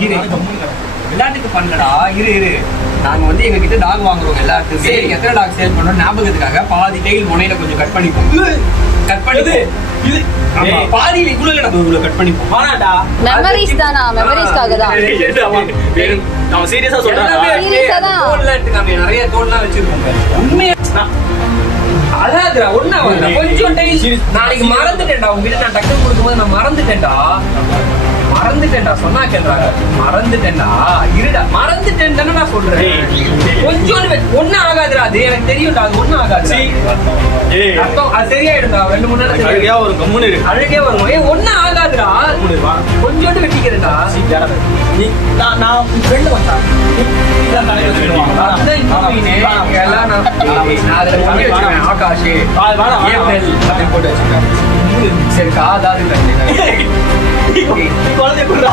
இரு விளையாட்டுக்கு பண்ணலடா. இரு இரு. நாங்க வந்து எங்க கிட்ட டாக் வாங்குறோம் எல்லாத்துக்குமே. சரி. எத்தனை டாக் சேல் பண்றோம் ஞாபகத்துக்காக பாதி டெயில் முனையில கொஞ்சம் கட் பண்ணிப்போம். கட் பண்ணி இது பாதியில இவ்வளவு நம்ம இவ்வளவு கட் பண்ணிப்போம். வேணாடா மெமரிஸ் தானா? மெமரிஸ்க்காக தான் அவன் சீரியஸா சொல்றான் Serious ஆ தான். தோல்லாம் எடுத்துக்காம நிறைய தோல்லாம் வச்சிருக்கோம். உண்மையா? அழாதுடா ஒண்ணா கொஞ்சம் நாளைக்கு மறந்துட்டேன்டா. உங்ககிட்ட நான் டக்கு கொடுக்கும்போது நான் மறந்துட்டேன்டா. மறந்துட்டேன்டா சொன்னா கேள்றாங்க. மறந்துட்டேன்டா இருடா மறந்துட்டேன் தானே நான் சொல்றேன். கொஞ்சம் ஒண்ணும் ஆகாதுடா அது எனக்கு தெரியும்டா அது ஒண்ணும் ஆகாது. அர்த்தம் அது சரியாயிடும்டா ரெண்டு மூணு நேரம் சரியாயிடும். அழகா ஒரு கம்முனு இருக்கு அழுகே வரும் ஏய் ஒண்ணும் ஆகாதுடா. கொஞ்சோண்டு வெட்டிக்கிறேன்டா. நீ நான் நான் ஃப்ரெண்ட் வந்தான். ஆகாஷ். சரி காதாது நீ குழந்தை குடுறா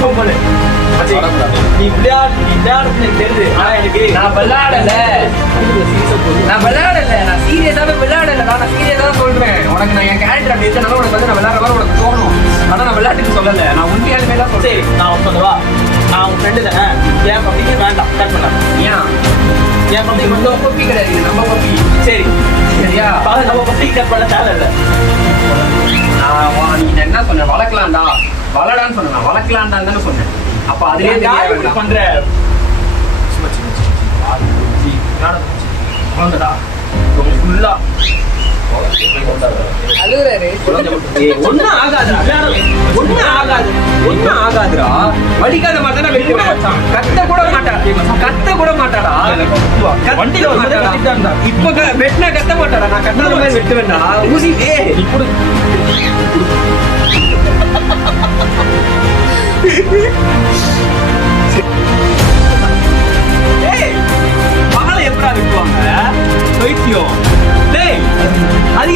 கம்முனு மச்சி, நீ விளையாடு நீ விளையாடுறது எனக்கு தெரியுது ஆனா எனக்கு நான் விளையாடல நான் விளையாடல நான் சீரியஸாவே விளையாடல நான் சீரியஸா தான் சொல்றேன் உனக்கு நான் என் கேரக்டர் அப்படி இருக்கனால உனக்கு வந்து நான் விளையாடுற மாதிரி உனக்கு தோணும் ஆனா நான் விளையாட்டுக்கு சொல்லல நான் உண்மையாலுமே தான் சொல்றேன் நான் உனக்கு சொல்லவா நான் உன் ஃப்ரெண்டு தானே என் பப்ளிக்கே வேண்டாம் கட் பண்ண ஏன் என் இது பப்ளிக் வந்து பப்பி கிடையாது நம்ம பப்பி சரி சரியா அது நம்ம பப்ளிக் கட் பண்ண தேவை இல்லை நான் நீ என்ன சொன்ன வளர்க்கலாம்டா வளடான்னு சொன்ன நான் வளர்க்கலாம்டான்னு தானே சொன்னேன் அப்ப அதுலயே ஏன் தெரிய யார் இப்படி வேண்டாம். பண்ற குழந்தைடா ஃபுல்லா வலிக்காத மாட்டாடா கத்த கூட மாட்டா கத்த கூட மாட்டாடா வண்டியில வரும்போதே. இப்ப வெட்டினா கத்த மாட்டாடா நான் கத்தாத மாதிரி வெட்டுவேன்டா ஊசி. எப்படா வெட்டுவாங்க? பைத்தியம் டேய் அது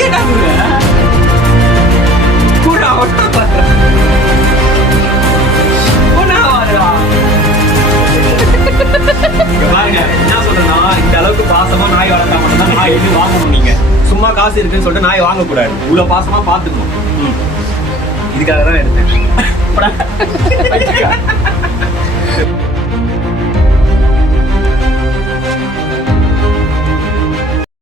நாய் எதுவும் வாங்கணும் நீங்க. சும்மா காசு இருக்குன்னு சொல்லிட்டு நாய் வாங்கக்கூடாது. இவ்வளவு பாசமா பாத்துக்கணும். இதுக்காக தான் எடுத்தேன்.